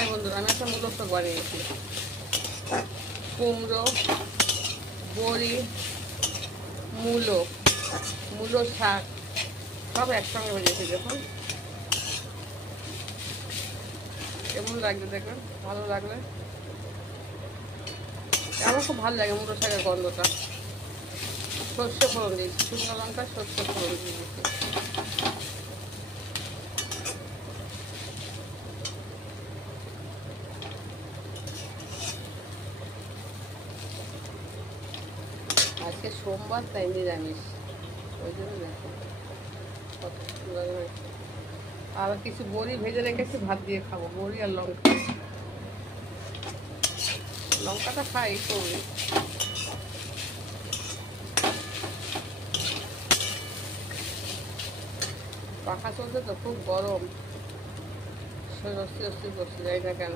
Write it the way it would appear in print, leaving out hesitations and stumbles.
হ্যাঁ বন্ধুরা, আমি একটা মূলো শাক বানিয়েছি। কুমড়ো, বড়ি, মূলো, মূলো শাক সব একসঙ্গে ভেজেছি। দেখুন কেমন লাগছে দেখুন, ভালো লাগলে। আমার খুব ভালো লাগে মূলো শাকের গন্ধটা। সর্ষে ফোড়ন দিয়েছি, শুকনো লঙ্কা সর্ষে ফোড়ন দিয়ে দিয়েছি। আজকে সোমবার তাই নিরামিষ, ওই জন্য দেখো কত সুন্দর হয়েছে। আর কিছু বড়ি ভেজে রেখেছি, ভাত দিয়ে খাবো। বড়ি আর লঙ্কা, লঙ্কাটা খাই করি। পাখা চলছে তো, খুব গরম, শরীর অস্থির অস্থির করছে, যাই না কেন।